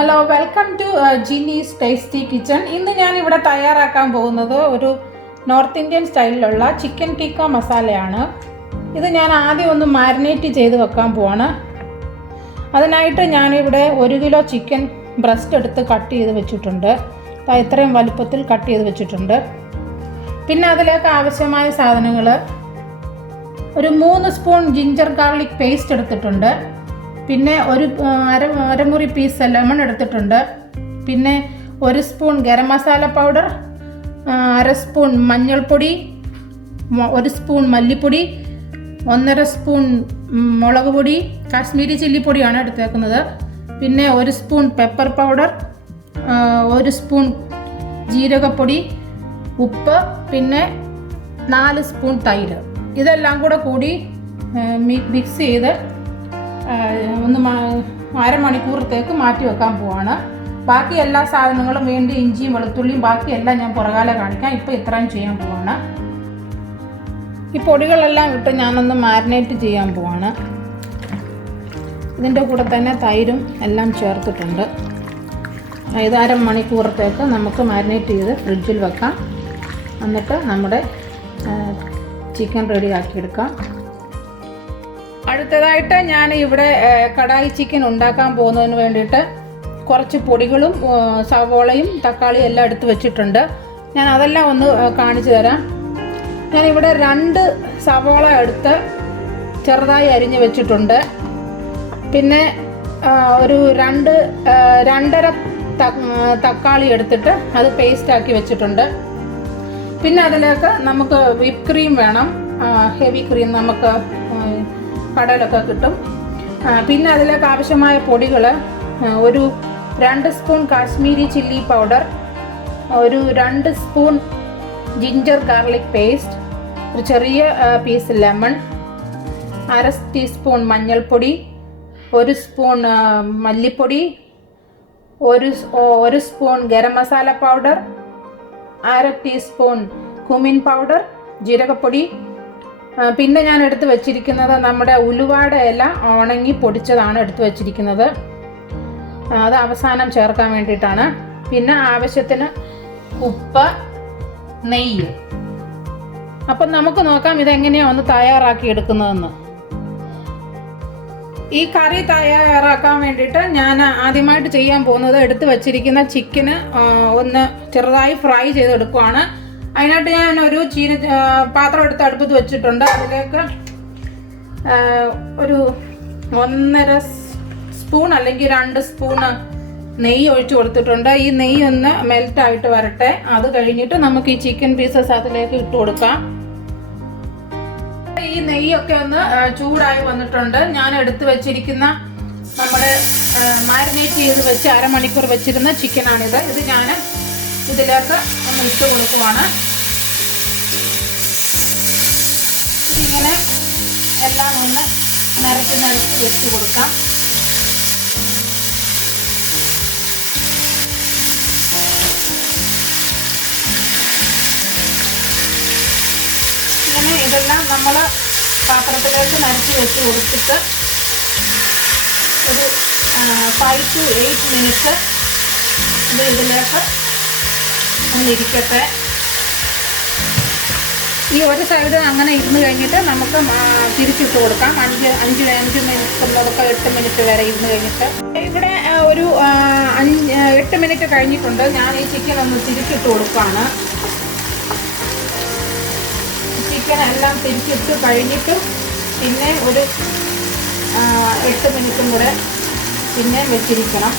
Hello, welcome to Jinni's tasty kitchen. ഇന്ന് ഞാൻ ഇവിടെ തയ്യാറാക്കാൻ പോകുന്നത് ഒരു നോർത്ത് ഇന്ത്യൻ സ്റ്റൈലിലുള്ള ചിക്കൻ ടിക്ക മസാലയാണ്. ഇത് ഞാൻ ആദ്യം ഒന്ന് മാരിനേറ്റ് ചെയ്ത് വെക്കാൻ പോവാണ്. അതിനായിട്ട് ഞാനിവിടെ 1 കിലോ ചിക്കൻ ബ്രസ്റ്റ് എടുത്ത് കട്ട് ചെയ്ത് വെച്ചിട്ടുണ്ട്. ഇത്രയും വലുപ്പത്തിൽ കട്ട് ചെയ്ത് വെച്ചിട്ടുണ്ട്. പിന്നെ അതിലേക്ക് ആവശ്യമായ സാധനങ്ങൾ: ഒരു 3 സ്പൂൺ ജിഞ്ചർ ഗാർലിക് പേസ്റ്റ് എടുത്തിട്ടുണ്ട്. പിന്നെ ഒരു അരമുറി പീസ് ലെമൺ എടുത്തിട്ടുണ്ട്. പിന്നെ 1 spoon garam masala powder, 1/2 spoon മഞ്ഞൾപ്പൊടി, 1 സ്പൂൺ മല്ലിപ്പൊടി, 1.5 സ്പൂൺ മുളക് പൊടി, കാശ്മീരി ചില്ലിപ്പൊടിയാണ് എടുത്തേക്കുന്നത്. പിന്നെ 1 സ്പൂൺ പെപ്പർ പൗഡർ, 1 സ്പൂൺ ജീരകപ്പൊടി, ഉപ്പ്, പിന്നെ 4 സ്പൂൺ തൈര്. ഇതെല്ലാം കൂടി മിക്സ് ചെയ്ത് ഒന്ന് അരമണിക്കൂറത്തേക്ക് മാറ്റി വെക്കാൻ പോവാണ്. ബാക്കി എല്ലാ സാധനങ്ങളും വേണ്ടി ഇഞ്ചിയും വെളുത്തുള്ളിയും ബാക്കിയെല്ലാം ഞാൻ പുറകാലെ കാണിക്കാം. ഇപ്പോൾ ഇത്രയും ചെയ്യാൻ പോവാണ്. ഈ പൊടികളെല്ലാം ഇട്ട് ഞാനൊന്ന് മാരിനേറ്റ് ചെയ്യാൻ പോവാണ്. ഇതിൻ്റെ കൂടെ തന്നെ തൈരും എല്ലാം ചേർത്തിട്ടുണ്ട്. ഇത് അരമണിക്കൂറത്തേക്ക് നമുക്ക് മാരിനേറ്റ് ചെയ്ത് ഫ്രിഡ്ജിൽ വെക്കാം. എന്നിട്ട് നമ്മുടെ ചിക്കൻ റെഡിയാക്കിയെടുക്കാം. അടുത്തതായിട്ട് ഞാൻ ഇവിടെ കടായി ചിക്കൻ ഉണ്ടാക്കാൻ പോകുന്നതിന് വേണ്ടിയിട്ട് കുറച്ച് പൊടികളും സവോളയും തക്കാളിയും എല്ലാം എടുത്ത് വെച്ചിട്ടുണ്ട്. ഞാൻ അതെല്ലാം ഒന്ന് കാണിച്ചു തരാം. ഞാനിവിടെ 2 സവോള എടുത്ത് ചെറുതായി അരിഞ്ഞ് വെച്ചിട്ടുണ്ട്. പിന്നെ ഒരു 2.5 തക്കാളി എടുത്തിട്ട് അത് പേസ്റ്റാക്കി വെച്ചിട്ടുണ്ട്. പിന്നെ അതിലേക്ക് നമുക്ക് വിപ്പ് ക്രീം വേണം. ഹെവി ക്രീം നമുക്ക് കടയിലൊക്കെ കിട്ടും. പിന്നെ അതിലേക്ക് ആവശ്യമായ പൊടികൾ: ഒരു 2 സ്പൂൺ കാശ്മീരി ചില്ലി പൗഡർ, ഒരു 2 സ്പൂൺ ജിഞ്ചർ ഗാർലിക് പേസ്റ്റ്, ഒരു ചെറിയ പീസ് ലെമൺ, 1/2 ടീസ്പൂൺ മഞ്ഞൾപ്പൊടി, 1 സ്പൂൺ മല്ലിപ്പൊടി, 1 spoon garam masala powder, 1/2 teaspoon cumin powder, ജീരകപ്പൊടി. പിന്നെ ഞാൻ എടുത്ത് വെച്ചിരിക്കുന്നത് നമ്മുടെ ഉലുവയുടെ ഇല ഉണങ്ങി പൊടിച്ചതാണ് എടുത്ത് വെച്ചിരിക്കുന്നത്. അത് അവസാനം ചേർക്കാൻ വേണ്ടിയിട്ടാണ്. പിന്നെ ആവശ്യത്തിന് ഉപ്പ്, നെയ്യ്. അപ്പം നമുക്ക് നോക്കാം ഇതെങ്ങനെയാണ് ഒന്ന് തയ്യാറാക്കി എടുക്കുന്നതെന്ന്. ഈ കറി തയ്യാറാക്കാൻ വേണ്ടിയിട്ട് ഞാൻ ആദ്യമായിട്ട് ചെയ്യാൻ പോകുന്നത് എടുത്ത് വെച്ചിരിക്കുന്ന ചിക്കന് ഒന്ന് ചെറുതായി ഫ്രൈ ചെയ്തെടുക്കുവാണ്. അതിനായിട്ട് ഞാൻ ഒരു പാത്രം എടുത്ത് അടുപ്പത്ത് വെച്ചിട്ടുണ്ട്. അതിലേക്ക് ഒരു 1.5 സ്പൂൺ അല്ലെങ്കിൽ 2 സ്പൂണ് നെയ്യ് ഒഴിച്ചു കൊടുത്തിട്ടുണ്ട്. ഈ നെയ്യ് ഒന്ന് മെൽറ്റായിട്ട് വരട്ടെ. അത് കഴിഞ്ഞിട്ട് നമുക്ക് ഈ ചിക്കൻ പീസസ് അതിലേക്ക് ഇട്ട് കൊടുക്കാം. ഈ നെയ്യൊക്കെ ഒന്ന് ചൂടായി വന്നിട്ടുണ്ട്. ഞാൻ എടുത്ത് വെച്ചിരിക്കുന്ന നമ്മുടെ മാരിനേറ്റ് ചെയ്ത് വെച്ച് അരമണിക്കൂർ വെച്ചിരുന്ന ചിക്കനാണിത്. ഇത് ഞാൻ ഇതിലേക്ക് ഒന്ന് ഇട്ട് കൊടുക്കുവാണ്. ഇതിങ്ങനെ എല്ലാം ഒന്ന് നിരത്തി വെച്ച് കൊടുക്കാം. ഇങ്ങനെ ഇതെല്ലാം നമ്മൾ പാത്രത്തിലേക്ക് നിരത്തി വെച്ച് കൊടുത്തിട്ട് ഒരു 5 to 8 മിനിറ്റ് ഇതിലേക്ക് ഒന്നിരിക്കട്ടെ. ഈ ഒരു സൈഡ് അങ്ങനെ ഇരുന്ന് കഴിഞ്ഞിട്ട് നമുക്ക് തിരിച്ചിട്ട് കൊടുക്കാം. 5 മിനിറ്റ് ഉള്ളതൊക്കെ 8 മിനിറ്റ് വരെ ഇരുന്ന് കഴിഞ്ഞിട്ട് ഇവിടെ ഒരു 8 മിനിറ്റ് കഴിഞ്ഞിട്ടുണ്ട്. ഞാൻ ഈ ചിക്കൻ ഒന്ന് തിരിച്ചിട്ട് കൊടുക്കുകയാണ്. ചിക്കൻ എല്ലാം തിരിച്ചിട്ട് കഴിഞ്ഞിട്ട് പിന്നെ ഒരു 8 മിനിറ്റും കൂടെ പിന്നെ വെച്ചിരിക്കണം.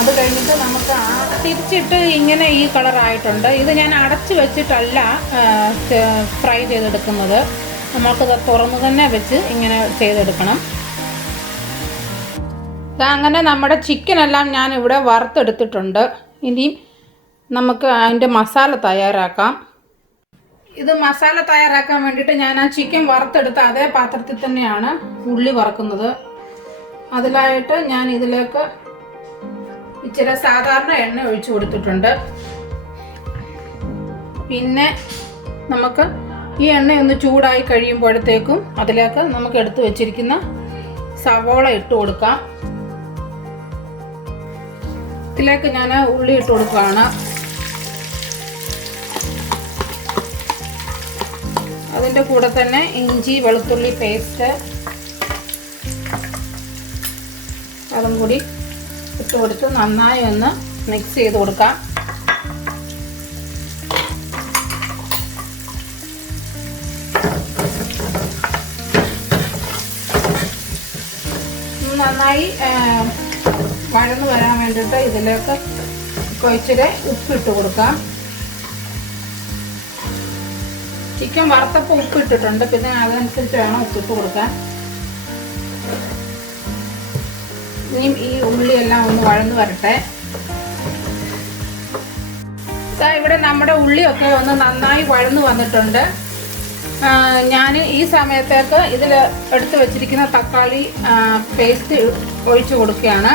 അത് കഴിഞ്ഞിട്ട് നമുക്ക് തിരിച്ചിട്ട് ഇങ്ങനെ ഈ കളറായിട്ടുണ്ട്. ഇത് ഞാൻ അടച്ച് വെച്ചിട്ടല്ല ഫ്രൈ ചെയ്തെടുക്കുന്നത്. നമുക്കത് തുറന്ന് തന്നെ വെച്ച് ഇങ്ങനെ ചെയ്തെടുക്കണം. അങ്ങനെ നമ്മുടെ ചിക്കനെല്ലാം ഞാൻ ഇവിടെ വറുത്തെടുത്തിട്ടുണ്ട്. ഇനിയും നമുക്ക് അതിൻ്റെ മസാല തയ്യാറാക്കാം. ഇത് മസാല തയ്യാറാക്കാൻ വേണ്ടിയിട്ട് ഞാൻ ആ ചിക്കൻ വറുത്തെടുത്ത അതേ പാത്രത്തിൽ തന്നെയാണ് ഉള്ളി വറക്കുന്നത്. അതിലായിട്ട് ഞാൻ ഇതിലേക്ക് ഇച്ചിരി സാധാരണ എണ്ണ ഒഴിച്ചു കൊടുത്തിട്ടുണ്ട്. പിന്നെ നമുക്ക് ഈ എണ്ണ ഒന്ന് ചൂടായി കഴിയുമ്പോഴത്തേക്കും അതിലേക്ക് നമുക്ക് എടുത്തു വെച്ചിരിക്കുന്ന സവോള ഇട്ട് കൊടുക്കാം. ഇതിലേക്ക് ഞാൻ ഉള്ളി ഇട്ട് കൊടുക്കുകയാണ്. അതിൻ്റെ കൂടെ തന്നെ ഇഞ്ചി വെളുത്തുള്ളി പേസ്റ്റ് അതും കൂടി ഇട്ട് കൊടുത്ത് നന്നായി ഒന്ന് മിക്സ് ചെയ്ത് കൊടുക്കാം. നന്നായി വഴന്ന് വരാൻ വേണ്ടിയിട്ട് ഇതിലേക്ക് ഇച്ചിരി ഉപ്പിട്ട് കൊടുക്കാം. ചിക്കൻ വറുത്തപ്പോൾ ഉപ്പിട്ടിട്ടുണ്ട്, പിന്നെ അതനുസരിച്ച് വേണം ഉപ്പിട്ട് കൊടുക്കാൻ. ഇനിയും ഈ ഉള്ളിയെല്ലാം ഒന്ന് വഴന്ന് വരട്ടെ. ഇവിടെ നമ്മുടെ ഉള്ളിയൊക്കെ ഒന്ന് നന്നായി വഴന്ന് വന്നിട്ടുണ്ട്. ഞാൻ ഈ സമയത്തേക്ക് ഇതിൽ എടുത്ത് വെച്ചിരിക്കുന്ന തക്കാളി പേസ്റ്റ് ഒഴിച്ചു കൊടുക്കുകയാണ്.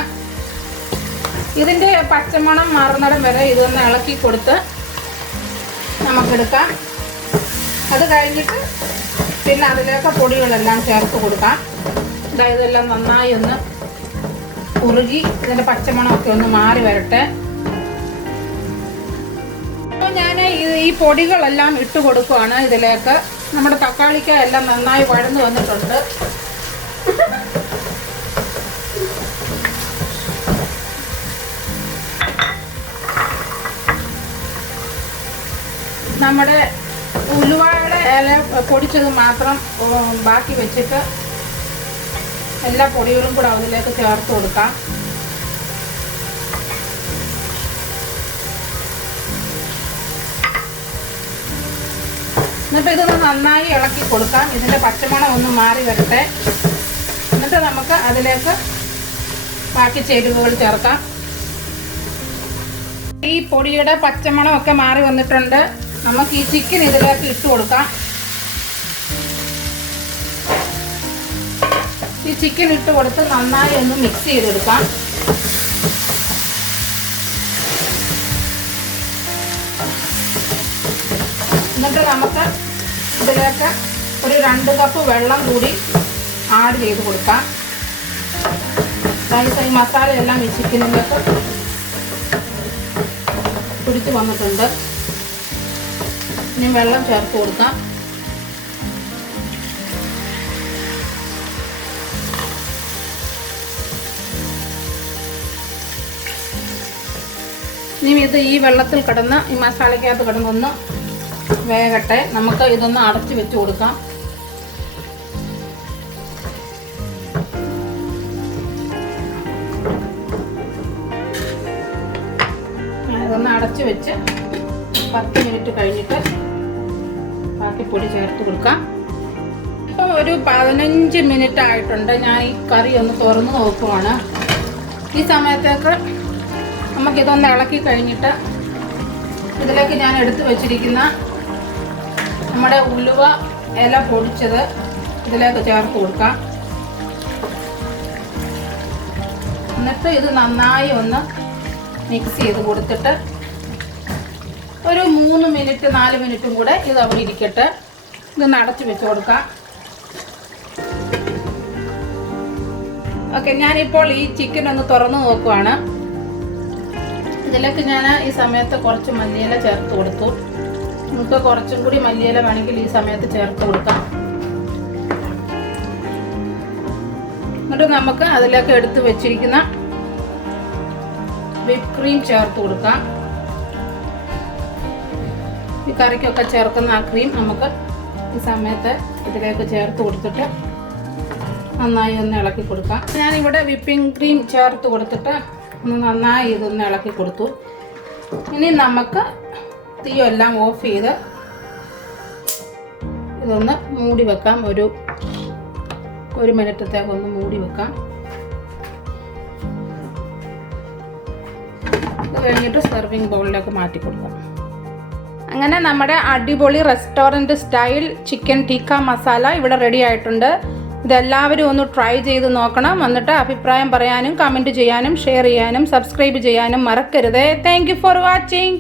ഇതിൻ്റെ പച്ചമണം മാറുന്നിടം വരെ ഇതൊന്ന് ഇളക്കി കൊടുത്ത് നമുക്കെടുക്കാം. അത് കഴിഞ്ഞിട്ട് പിന്നെ അതിലേക്ക് പൊടികളെല്ലാം ചേർത്ത് കൊടുക്കാം. ഇതെല്ലാം നന്നായി ഒന്ന് ഉരുകി ഇതിൻ്റെ പച്ചമണമൊക്കെ ഒന്ന് മാറി വരട്ടെ. അപ്പോൾ ഞാൻ ഈ പൊടികളെല്ലാം ഇട്ട് കൊടുക്കുകയാണ് ഇതിലേക്ക്. നമ്മുടെ തക്കാളിക്ക എല്ലാം നന്നായി വഴന്ന് വന്നിട്ടുണ്ട്. നമ്മുടെ ഉലുവയുടെ ഇല പൊടിച്ചത് മാത്രം ബാക്കി വെച്ചിട്ട് എല്ലാ പൊടികളും കൂടെ അതിലേക്ക് ചേർത്ത് കൊടുക്കാം. എന്നിട്ട് ഇതൊന്ന് നന്നായി ഇളക്കി കൊടുക്കാം. ഇതിൻ്റെ പച്ചമണം ഒന്ന് മാറി വരട്ടെ. എന്നിട്ട് നമുക്ക് അതിലേക്ക് ബാക്കി ചേരുവകൾ ചേർക്കാം. ഈ പൊടിയുടെ പച്ചമണമൊക്കെ മാറി വന്നിട്ടുണ്ട്. നമുക്ക് ഈ ചിക്കൻ ഇതിലേക്ക് ഇട്ട് കൊടുക്കാം. ഈ ചിക്കൻ ഇട്ട് കൊടുത്ത് നന്നായി ഒന്ന് മിക്സ് ചെയ്തെടുക്കാം. എന്നിട്ട് നമുക്ക് ഇതിലേക്ക് ഒരു 2 കപ്പ് വെള്ളം കൂടി ആഡ് ചെയ്ത് കൊടുക്കാം. ഈ മസാലയെല്ലാം ഈ ചിക്കനിലേക്ക് പിടിച്ച് വന്നിട്ടുണ്ട്. ഇനി വെള്ളം ചേർത്ത് കൊടുക്കാം. ഇനി ഇത് ഈ വെള്ളത്തിൽ കിടന്ന് ഈ മസാലയ്ക്കകത്ത് കിടന്നൊന്ന് വേകട്ടെ. നമുക്ക് ഇതൊന്ന് അടച്ചു വെച്ച് കൊടുക്കാം. ഇതൊന്ന് അടച്ചു വെച്ച് 10 മിനിറ്റ് കഴിഞ്ഞിട്ട് ബാക്കി പൊടി ചേർത്ത് കൊടുക്കാം. ഇപ്പോൾ ഒരു 15 മിനിറ്റ് ആയിട്ടുണ്ട്. ഞാൻ ഈ കറി ഒന്ന് തുറന്ന് നോക്കുവാണ്. ഈ സമയത്തേക്ക് നമുക്കിതൊന്ന് ഇളക്കി കഴിഞ്ഞിട്ട് ഇതിലേക്ക് ഞാൻ എടുത്തു വച്ചിരിക്കുന്ന നമ്മുടെ ഉലുവ ഇല പൊടിച്ചത് ഇതിലേക്ക് ചേർത്ത് കൊടുക്കാം. എന്നിട്ട് ഇത് നന്നായി ഒന്ന് മിക്സ് ചെയ്ത് കൊടുത്തിട്ട് ഒരു 3 മിനിറ്റ് 4 മിനിറ്റും കൂടെ ഇത് അവിടെ ഇരിക്കട്ടെ. ഇതൊന്ന് അടച്ചു വെച്ച് കൊടുക്കാം. ഓക്കെ, ഞാനിപ്പോൾ ഈ ചിക്കൻ ഒന്ന് തുറന്ന് നോക്കുവാണ്. ഇതിലേക്ക് ഞാൻ ഈ സമയത്ത് കുറച്ച് മല്ലിയില ചേർത്ത് കൊടുത്തു. നമുക്ക് കുറച്ചും കൂടി മല്ലിയില വേണമെങ്കിൽ ഈ സമയത്ത് ചേർത്ത് കൊടുക്കാം. എന്നിട്ട് നമുക്ക് അതിലേക്ക് എടുത്ത് വെച്ചിരിക്കുന്ന വിപ്പ് ക്രീം ചേർത്ത് കൊടുക്കാം. ഈ കറിക്കൊക്കെ ചേർക്കുന്ന ആ ക്രീം നമുക്ക് ഈ സമയത്ത് ഇതിലേക്ക് ചേർത്ത് കൊടുത്തിട്ട് നന്നായി ഒന്ന് ഇളക്കി കൊടുക്കാം. ഞാനിവിടെ വിപ്പിംഗ് ക്രീം ചേർത്ത് കൊടുത്തിട്ട് ഒന്ന് നന്നായി ഇതൊന്ന് ഇളക്കി കൊടുത്തു. ഇനി നമുക്ക് തീയെല്ലാം ഓഫ് ചെയ്ത് ഇതൊന്ന് മൂടി വെക്കാം. ഒരു മിനിറ്റത്തേക്കൊന്ന് മൂടി വെക്കാം. ഇത് കഴിഞ്ഞിട്ട് സെർവിങ് ബൗളിലേക്ക് മാറ്റി കൊടുക്കാം. അങ്ങനെ നമ്മുടെ അടിപൊളി restaurant style chicken tikka masala ഇവിടെ റെഡി ആയിട്ടുണ്ട്. ഇതെല്ലാവരും ഒന്ന് ട്രൈ ചെയ്ത് നോക്കണം. എന്നിട്ട് അഭിപ്രായം പറയാനും കമൻറ്റ് ചെയ്യാനും ഷെയർ ചെയ്യാനും സബ്സ്ക്രൈബ് ചെയ്യാനും മറക്കരുത്. Thank you for watching.